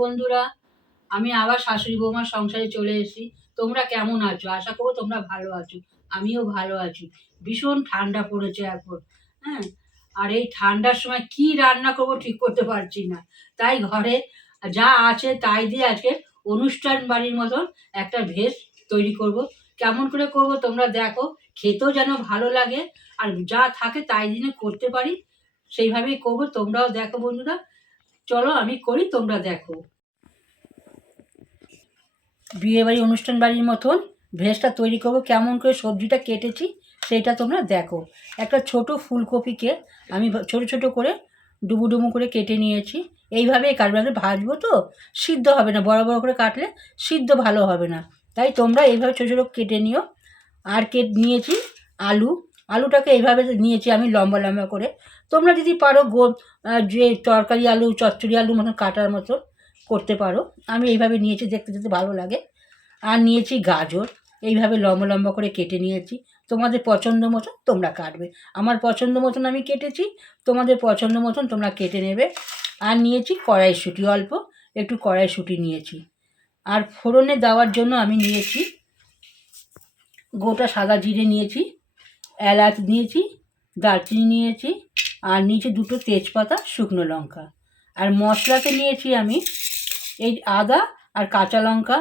বন্ধুরা, আমি আবার শাশুড়ি বৌমার সংসারে চলে এসেছি। তোমরা কেমন আছো? আশা করো তোমরা ভালো আছো। আমিও ভালো আছি। ভীষণ ঠান্ডা পড়েছে এখন হ্যাঁ? আর এই ঠান্ডার সময় কি রান্না করব ঠিক করতে পারছি না। তাই ঘরে যা আছে তাই দিয়ে আজকে অনুষ্ঠান বাড়ির মতন একটা ভেজ তৈরি করব। কেমন করে করব তোমরা দেখো। খেতেও যেন ভালো লাগে, আর যা থাকে তাই দিনে করতে পারি, সেইভাবেই করব। তোমরাও দেখো বন্ধুরা চলো আমি করি, তোমরা দেখো। বিয়ে বাড়ি অনুষ্ঠান বাড়ির মতন ভেজটা তৈরি করব, কেমন করে সবজিটা কেটেছি সেটা তোমরা দেখো। একটা ছোট ফুলকপিকে আমি ছোট ছোট করে ডুবু ডুবু করে কেটে নিয়েছি। এইভাবেই কাটবে ভাজবো তো, সিদ্ধ হবে না, বড় বড় করে কাটলে সিদ্ধ ভালো হবে না। তাই তোমরা এইভাবে ছোটো ছোটো কেটে নিও। আর কেট নিয়েছি আলু আলুটাকে এইভাবে নিয়েছি আমি লম্বা লম্বা করে। তোমরা যদি পারো গো যে তরকারি আলু, চচ্চড়ি আলু মতন কাটার মতো করতে পারো। আমি এইভাবে নিয়েছি, দেখতে দেখতে ভালো লাগে। আর নিয়েছি গাজর, এইভাবে লম্বা লম্বা করে কেটে নিয়েছি। তোমাদের পছন্দ মতন তোমরা কাটবে। আমার পছন্দ মতন আমি কেটেছি, তোমাদের পছন্দ মতন তোমরা কেটে নেবে। আর নিয়েছি কড়াইশুঁটি, অল্প একটু কড়াইশুঁটি নিয়েছি। আর ফোড়নে দেওয়ার জন্য আমি নিয়েছি গোটা সাদা জিরে নিয়েছি। এলাচ নিয়েছি, দারচিনি নিয়েছি, আর নিচে দুটো তেজপাতা, শুকনো লঙ্কা। আর মশলাতে নিয়েছি আমি এই আদা আর কাঁচা লঙ্কা,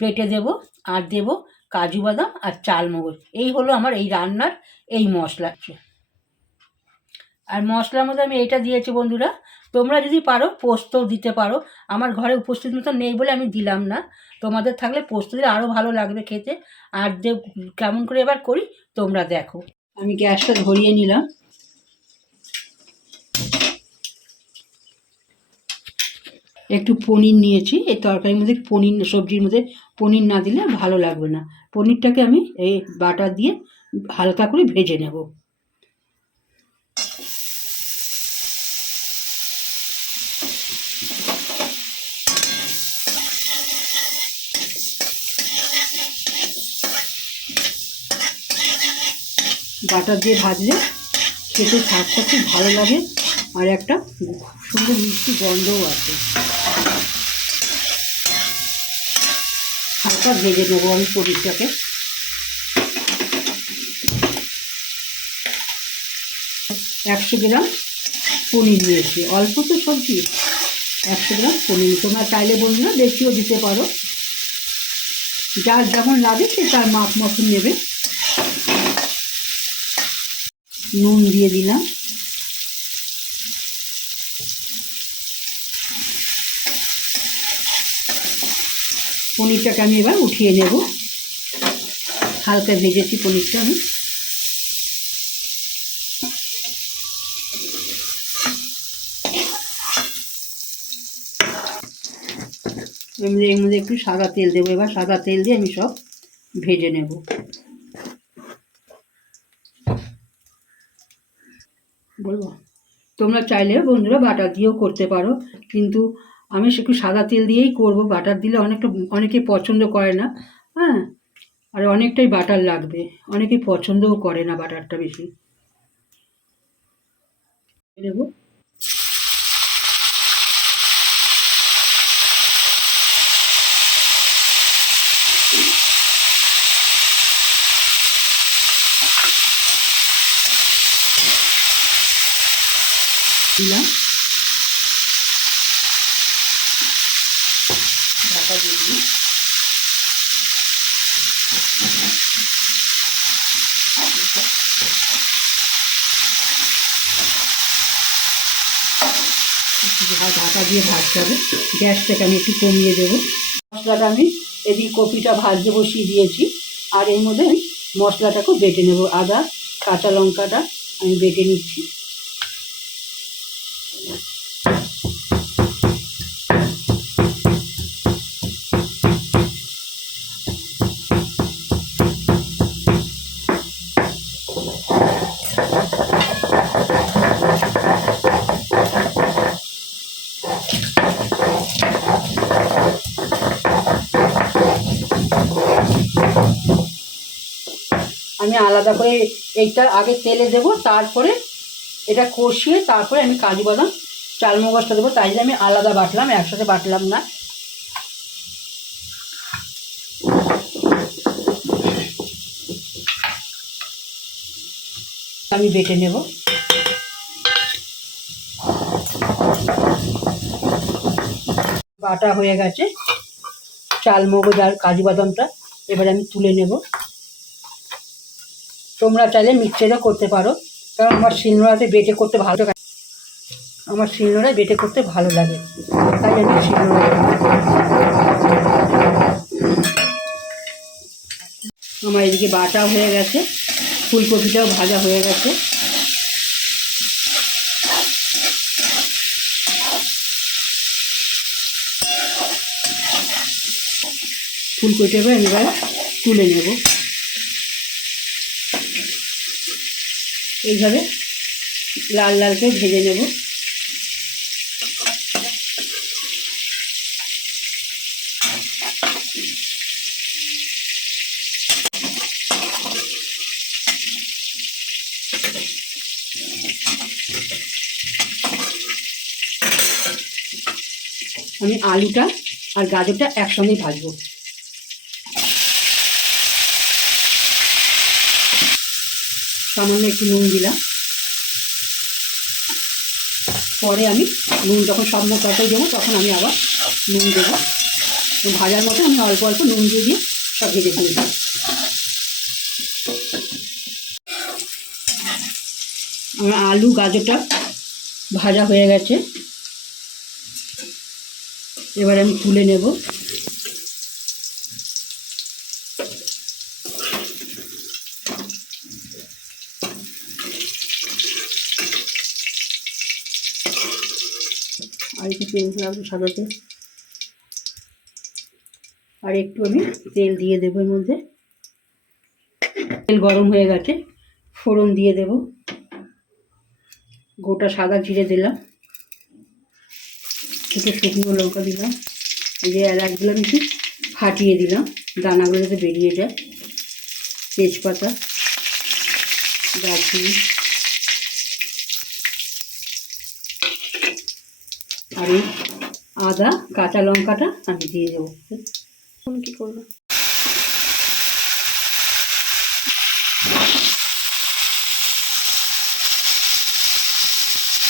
বেটে দেব, আর দেব কাজু বাদাম আর চালমগজ এই হলো আমার এই রান্নার এই মশলা। আর মশলার মধ্যে আমি এইটা দিয়েছি বন্ধুরা, তোমরা যদি পারো পোস্তও দিতে পারো। আমার ঘরে উপস্থিত মতো নেই বলে আমি দিলাম না। তোমাদের থাকলে পোস্ত দিলে আরও ভালো লাগবে খেতে। আর দে কেমন করে এবার করি তোমরা দেখো। আমি গ্যাসটা ধরিয়ে নিলাম। একটু পনির নিয়েছি। এই তরকারির মধ্যে পনির, সবজির মধ্যে পনির না দিলে ভালো লাগবে না। পনিরটাকে আমি এই বাটার দিয়ে হালকা করে ভেজে নেব। বাটার দিয়ে ভাজলে খেতে স্বাদটা খুব ভালো লাগে আর একটা খুব সুন্দর মিষ্টি গন্ধও আছে হালকা ভেজে নেব আমি পনিরটাকে। একশো গ্রাম পনির নিয়েছি। অল্প তো সবজি। একশো গ্রাম পনির। তোমরা চাইলে বন্ধুরা বেশিও দিতে পারো। যার যেমন লাগে সে তার মাপ মতন নেবে। নুন দিয়ে দিলাম। পনিরটাকে আমি এবার উঠিয়ে নেব। হালকা ভেজেছি পনিরটা আমি। এর মধ্যে একটু সাদা তেল দেবো। এবার সাদা তেল দিয়ে আমি সব ভেজে নেব। বলব? তোমরা চাইলে বন্ধুরা বাটার দিয়েও করতে পারো, কিন্তু আমি একটু সাদা তেল দিয়েই করব। বাটার দিলে অনেকটা অনেকে পছন্দ করে না হ্যাঁ? আর অনেকটাই বাটার লাগবে। অনেকে পছন্দও করে না বাটারটা বেশি। নেব দিলাম ঢাকা দিয়ে দিই ঢাকা দিয়ে ভাজতে হবে। গ্যাসটাকে আমি একটু কমিয়ে দেবো। মশলাটা আমি এদিকে কপিটা ভাজতে বসিয়ে দিয়েছি। আর এর মধ্যে আমি মশলাটাকেও বেটে নেব। আদা, কাঁচা লঙ্কাটা আমি বেটে নিচ্ছি। আলাদা করে এইটা আগে তেলে দেবো, তারপরে এটা কষিয়ে তারপরে আমি কাজু বাদাম চাল মগজটা দেবো। তাই আমি আলাদা বাটলাম, একসাথে বাটলাম না। আমি বেটে নেব। বাটা হয়ে গেছে। চাল মগজ আর কাজু বাদামটা এবার আমি তুলে নেব। তোমরা চাইলে মিক্সচারও করতে পারো। কারণ আমার শিলনোড়াতে বেটে করতে ভালো লাগে। আমার শিলনোড়ায় বেটে করতে ভালো লাগে। তাই আমি শিলনোড়ায় আমার এদিকে বাটা হয়ে গেছে। ফুলকপিটাও ভাজা হয়ে গেছে। ফুলকপিটা এবার তুলে নেব। এইভাবে লাল লাল করে ভেজে নেব। আমি আলুটা আর গাজরটা একসঙ্গেই ভাজবো। সামান্য একটু নুন দিলাম। পরে আমি নুন যখন সব তরকারি দেবো, তখন আমি আবার নুন দেবো। ভাজার মতো আমি অল্প অল্প নুন দিয়ে দিয়ে সব ভেজে ফেলব আমার আলু গাজরটা ভাজা হয়ে গেছে। এবার আমি তুলে নেব। আর একটু তেল দিলাম সাদাতে। আর একটু আমি তেল দিয়ে দেবো এর মধ্যে। তেল গরম হয়ে গেছে, ফোড়ন দিয়ে দেব। গোটা সাদা জিরে দিলাম। দুটো শুকনো লঙ্কা দিলাম। যে এলাচগুলো আমি একটু ফাটিয়ে দিলাম, দানাগুলো যাতে বেরিয়ে যায়। তেজপাতা, দারচিনি। আর এই আদা, কাঁচা লঙ্কাটা আমি দিয়ে দেবো। কি করবে?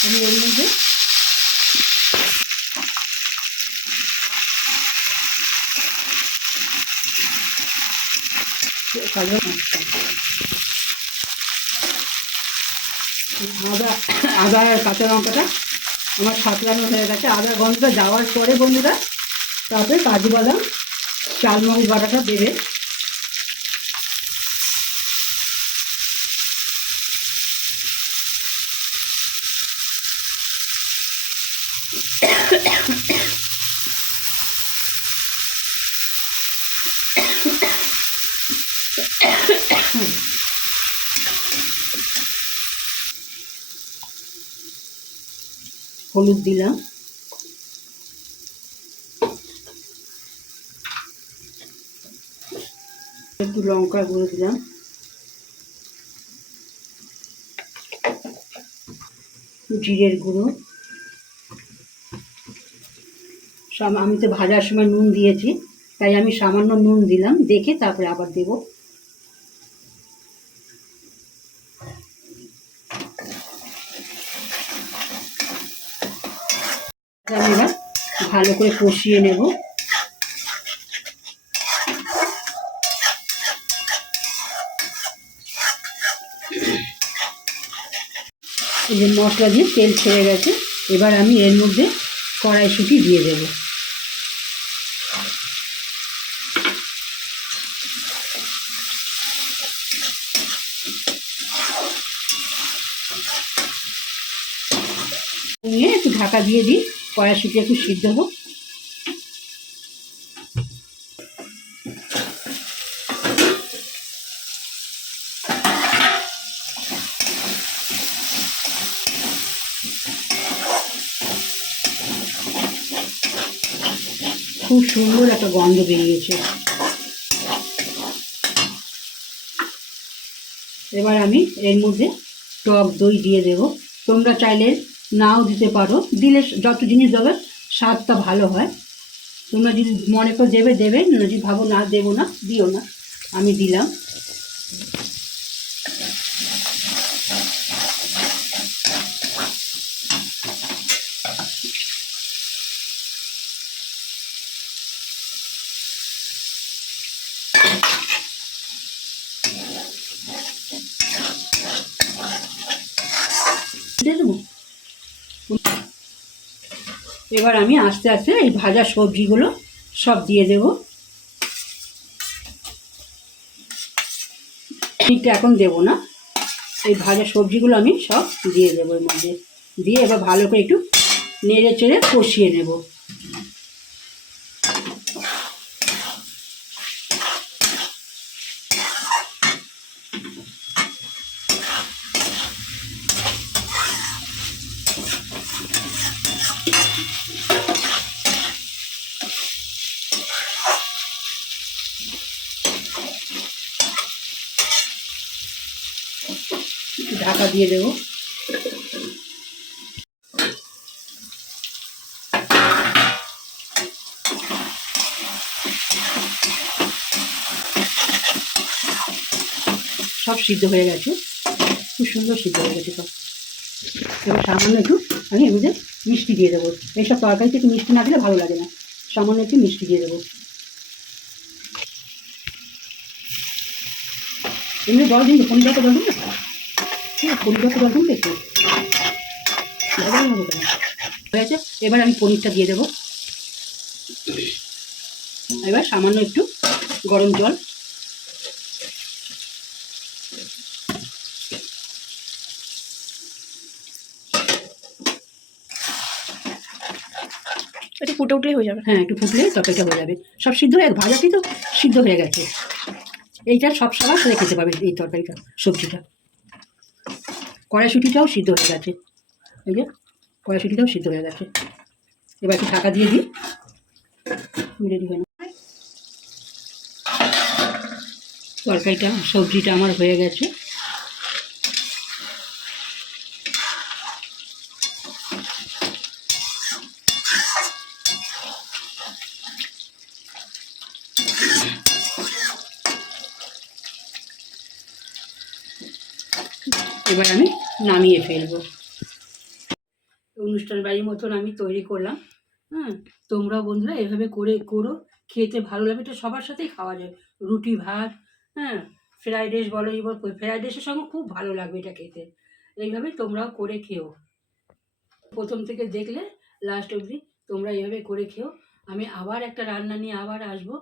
আমি এর মধ্যে আদা আদা আর কাঁচা লঙ্কাটা আমার ছাতলানো হয়ে গেছে। আধা ঘণ্টা যাওয়ার পরে বন্ধুরা, তারপরে কাজু বাদাম চালমগজ বাটাটা দেবে। হলুদ দিলাম। একটু লঙ্কা গুঁড়ো দিলাম। জিরের গুঁড়ো। আমি তো ভাজার সময় নুন দিয়েছি, তাই আমি সামান্য নুন দিলাম, দেখে তারপরে আবার দেব আমি এবার ভালো করে কষিয়ে নেব। এই যে মশলা দিয়ে তেল ছেড়ে গেছে, এবার আমি এর মধ্যে কড়াইশুঁটি দিয়ে দেব। নিয়ে একটু ঢাকা দিয়ে দিই। কড়াইশুঁটি একটু সিদ্ধ হোক খুব সুন্দর একটা গন্ধ বেরিয়েছে। এবার আমি এর মধ্যে টক দই দিয়ে দেব। তোমরা চাইলে নাও দিতে পারো। দিলে যত জিনিস দেবে, স্বাদটা ভালো হয়। তোমরা যদি মনে করো দেবে দেবে। যদি ভাবো না, দেবো না, দিও না। আমি দিলাম দিয়ে দেবো এবার আমি আস্তে আস্তে এই ভাজা সবজিগুলো সব দিয়ে দেব। মিটটা এখন দেব না। এই ভাজা সবজিগুলো আমি সব দিয়ে দেবো এর মধ্যে। দিয়ে এবার ভালো করে একটু নেড়ে চেড়ে কষিয়ে নেব। ঢাকা দিয়ে দেবো। সব সিদ্ধ হয়ে গেছে। খুব সুন্দর সিদ্ধ হয়ে গেছে সব। এবার সামান্য একটু আমি এমনিতে মিষ্টি দিয়ে দেবো। এইসব তরকারিতে একটু মিষ্টি না দিলে ভালো লাগে না। সামান্য একটু মিষ্টি দিয়ে দেবো। এমনি জল দিন পনির জল দিন না। একটু ভালো হবে কেন? হয়েছে এবার আমি পনিরটা দিয়ে দেবো। এবার সামান্য একটু গরম জল। এটা ফুটে উঠলেই হয়ে যাবে। হ্যাঁ একটু ফুটলে তরকারিটা হয়ে যাবে। সব সিদ্ধ হয়ে ভাজাটি তো সিদ্ধ হয়ে গেছে। এইটা সব সবার খেতে পাবে এই তরকারিটা সবজিটা। কড়াইশুটিটাও সিদ্ধ হয়ে গেছে। এই যে, কড়াইশুটিটাও সিদ্ধ হয়ে গেছে। এবার একটু ঢাকা দিয়ে দিই। রেডি হয়ে তরকারিটা, সবজিটা আমার হয়ে গেছে এবার আমি নামিয়ে ফেলব। অনুষ্ঠান বাড়ির মতন আমি তৈরি করলাম হ্যাঁ? তোমরাও বন্ধুরা এভাবে করে করো, খেতে ভালো লাগবে, এটা সবার সাথেই খাওয়া যায়। রুটি, ভাত হ্যাঁ? ফ্রাইড রাইস বলো, এই ফ্রাইড রাইসের সঙ্গে খুব ভালো লাগবে এটা খেতে। এইভাবে তোমরাও করে খেও। প্রথম থেকে দেখলে লাস্ট অবধি তোমরা এইভাবে করে খেও। আমি আবার একটা রান্না নিয়ে আবার আসব।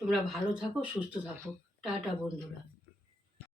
তোমরা ভালো থাকো, সুস্থ থাকো। টাটা বন্ধুরা।